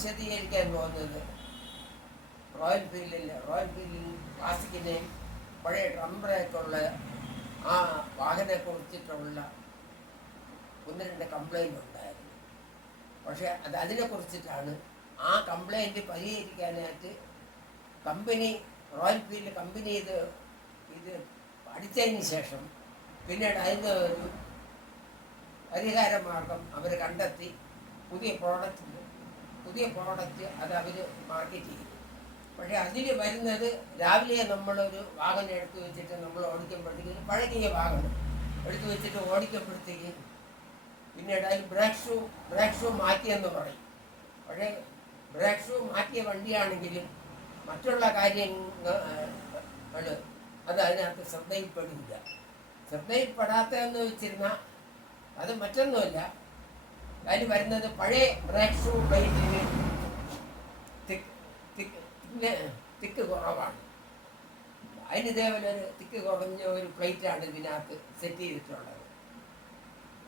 വിശദീകരിക്കാൻ പോകുന്നത് റോയൽ ഫീൽഡിൽ ക്ലാസിക്കിൻ്റെയും പഴയ ഡ്രം ബ്രേക്കുള്ള ആ വാഹനത്തെക്കുറിച്ചിട്ടുള്ള ഒന്ന് രണ്ട് കംപ്ലൈൻറ്റ് ഉണ്ടായിരുന്നു. പക്ഷേ അതിനെക്കുറിച്ചിട്ടാണ്. ആ കംപ്ലൈൻറ്റ് പരിഹരിക്കാനായിട്ട് റോയൽ ഫീൽഡ് കമ്പനി ഇത് പഠിച്ചതിന് ശേഷം പിന്നീട് അതിൻ്റെ ഒരു പരിഹാര മാർഗം അവർ കണ്ടെത്തി പുതിയ പ്രോഡക്റ്റ് അത് അവർ മാർക്കറ്റ് ചെയ്തു. പക്ഷേ അതിൽ വരുന്നത് രാവിലെ നമ്മളൊരു വാഹനം എടുത്തു വെച്ചിട്ട് നമ്മൾ ഓടിക്കുമ്പോഴത്തേക്ക് പഴകിയ വാഹനം എടുത്തു വെച്ചിട്ട് ഓടിക്കുമ്പോഴത്തേക്ക് പിന്നീട് അതിൽ ബ്രേക്ക് ഷൂ മാറ്റിയെന്ന് പറയും. പക്ഷേ ബ്രേക്ക് ഷൂ മാറ്റിയ വണ്ടിയാണെങ്കിലും മറ്റുള്ള കാര്യങ്ങൾ അത് അതിനകത്ത് ശ്രദ്ധയിൽപ്പെടില്ല. ശ്രദ്ധയിൽപ്പെടാത്തതെന്ന് വെച്ചിരുന്നാൽ അത് മറ്റൊന്നുമല്ല, അതിൽ വരുന്നത് പഴയ ബ്രേക്ക് ഷൂ പ്ലേറ്റിന് തിക്ക് കുറവാണ്. അതിന് ഇതേപോലെ ഒരു തിക്ക് കുറഞ്ഞ ഒരു പ്ലേറ്റാണ് ഇതിനകത്ത് സെറ്റ് ചെയ്തിട്ടുള്ളത്.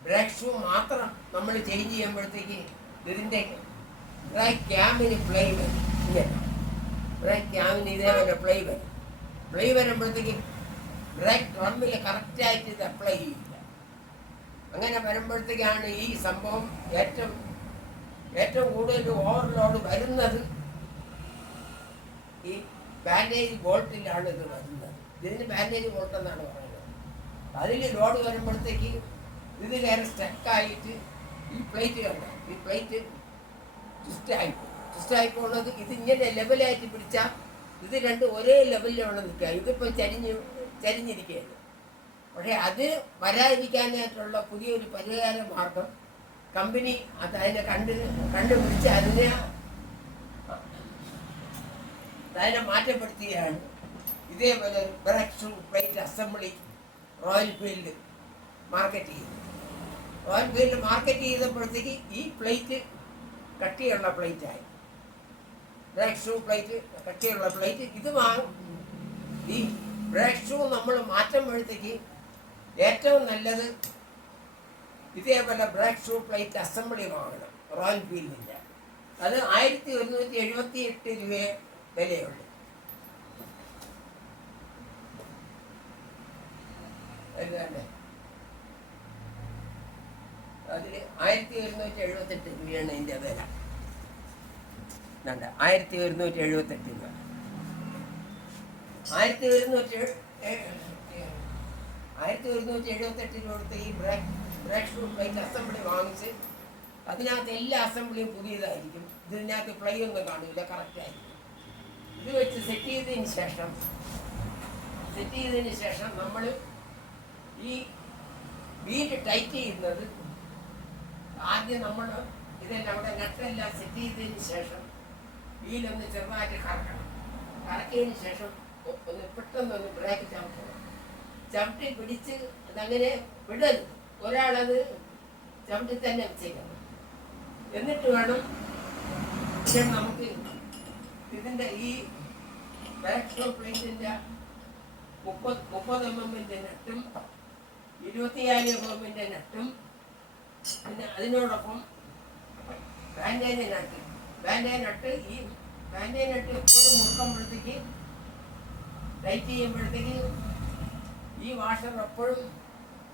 ബ്രേക്ക് ഷൂ മാത്രം നമ്മൾ ചേഞ്ച് ചെയ്യുമ്പോഴത്തേക്ക് ഇതിൻ്റെ ബ്രേക്ക് ക്യാമിന് പ്ലേ വരും. ബ്രേക്ക് ക്യാമിന് ഇതേപോലെ പ്ലേ വരുമ്പോഴത്തേക്ക് ബ്രേക്ക് ഡ്രമ്മിൽ കറക്റ്റായിട്ട് ഇത് അപ്ലൈ ചെയ്യില്ല. അങ്ങനെ വരുമ്പോഴത്തേക്കാണ് ഈ സംഭവം ഏറ്റവും കൂടുതൽ ഓവർലോഡ് വരുന്നത്. ഈ ബാൻഡേജ് ബോൾട്ടിലാണ് ഇത് വരുന്നത്. ഇതിന് ബാൻഡേജ് ബോൾട്ട് എന്നാണ് പറയുന്നത്. അതിൽ ലോഡ് വരുമ്പോഴത്തേക്ക് ഇത് കയറി സ്റ്റക്കായിട്ട് ഈ പ്ലേറ്റ് ട്വിസ്റ്റായി പോകുന്നത്. ഇതിങ്ങനെ ലെവലായിട്ട് പിടിച്ചാൽ ഇത് രണ്ടും ഒരേ ലെവലിലാണ് നിൽക്കുക. ഇതിപ്പോൾ ചരിഞ്ഞിരിക്കുകയാണ്. പക്ഷേ അത് വരാതിരിക്കാനായിട്ടുള്ള പുതിയൊരു പരിഹാര മാർഗം കമ്പനി അതിനെ കണ്ടുപിടിച്ച് അതിനെ മാറ്റപ്പെടുത്തുകയാണ്. ഇതേപോലെ brake shoe plate assembly Royal Field market ചെയ്തപ്പോഴത്തേക്ക് ഈ പ്ലേറ്റ് കട്ടിയുള്ള പ്ലേറ്റായി. ബ്രേക്ക് ഷൂ പ്ലേറ്റ് കട്ടിയുള്ള പ്ലേറ്റ് ഇത് വാങ്ങും. ഈ ബ്രേക്ക് ഷൂ നമ്മൾ മാറ്റുമ്പോഴത്തേക്ക് ഏറ്റവും നല്ലത് ഇതേപോലെ ബ്രേക്ക് ഷൂ പ്ലേറ്റ് അസംബ്ലി വാങ്ങണം റോയൽ ഫീൽഡിൻ്റെ. അത് 1178 രൂപയെ വിലയുള്ളൂ. അതിൽ 1178 രൂപയാണ് ഇതിൻ്റെ വില. 1178 രൂപ. 1178 രൂപ കൊടുത്ത് ഈ ബ്രേക്ക് ഷൂ പ്ലേറ്റ് അസംബ്ലി വാങ്ങിച്ച് അതിനകത്ത് എല്ലാ അസംബ്ലിയും പുതിയതായിരിക്കും. ഇതിനകത്ത് പ്ലേ ഒന്നും കാണില്ല, കറക്റ്റായിരിക്കും. ഇത് വെച്ച് സെറ്റ് ചെയ്തതിന് ശേഷം നമ്മൾ ഈ വീല് ടൈറ്റ് ചെയ്യുന്നത് ആദ്യം നമ്മൾ ഇതെല്ലാം അവിടെ നട്ടെല്ലാം സെറ്റ് ചെയ്തതിന് ശേഷം വീലൊന്ന് ചെറുതായിട്ട് കറക്കണം. കറക്കിയതിന് ശേഷം പെട്ടെന്നൊന്ന് ബ്രേക്ക് ചവിട്ടി പിടിച്ച് അതങ്ങനെ വിടരുത്. ഒരാളത് ചവിട്ടി തന്നെ ചെയ്യണം. എന്നിട്ട് വേണം നമുക്ക് ഇതിൻ്റെ ഈ ബ്രേക്ക് ഷൂ പ്ലേറ്റിൻ്റെ 30 mm നട്ടും 24 mm നട്ടും പിന്നെ അതിനോടൊപ്പം ബാൻഡേജ് നട്ട് ഈ ബാൻഡേജ് നട്ട് എപ്പോഴും മുറുക്കുമ്പോഴത്തേക്ക് ടൈറ്റ് ചെയ്യുമ്പോഴത്തേക്ക് ഈ വാഷർ എപ്പോഴും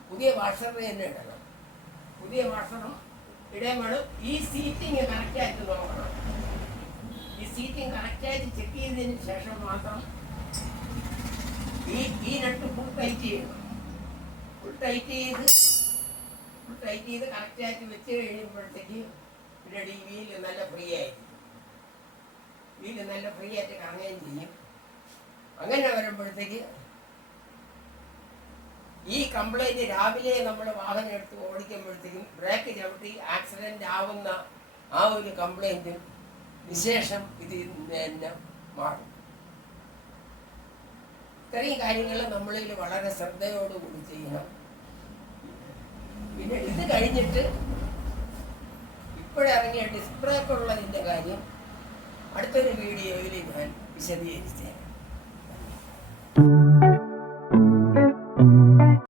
പുതിയ വാഷർ തന്നെ ഇടണം. പുതിയ വാഷറും ഇടയും വേണം. ഈ സീറ്റിങ് കറക്റ്റായിട്ട് നോക്കണം. ഈ സീറ്റിങ് കറക്റ്റായിട്ട് ചെക്ക് ചെയ്തതിന് ശേഷം മാത്രം ഈ നട്ട് ഫുൾ ടൈറ്റ് ചെയ്യണം. ഫുൾ ടൈറ്റ് ചെയ്ത് കറക്റ്റായിട്ട് വെച്ച് കഴിയുമ്പോഴത്തേക്ക് പിന്നെ ഈ വീല് നല്ല ഫ്രീ ആയിട്ട് കറങ്ങുകയും ചെയ്യും. അങ്ങനെ വരുമ്പോഴത്തേക്ക് ഈ കംപ്ലൈൻറ്റ് രാവിലെ നമ്മൾ വാഹനം എടുത്ത് ഓടിക്കുമ്പോഴത്തേക്കും ബ്രേക്ക് ചവിട്ടി ആക്സിഡൻ്റ് ആവുന്ന ആ ഒരു കംപ്ലൈൻറ്റ് വിശേഷം ഇതിൽ തന്നെ മാറും. ഇത്രയും കാര്യങ്ങൾ നമ്മളിൽ വളരെ ശ്രദ്ധയോടുകൂടി ചെയ്യണം. പിന്നെ ഇത് കഴിഞ്ഞിട്ട് ഇപ്പോഴിറങ്ങിയ ഡിസ്ക് ബ്രേക്ക് ഉള്ളതിൻ്റെ കാര്യം അടുത്തൊരു വീഡിയോയിൽ ഞാൻ വിശദീകരിച്ചു തരാം.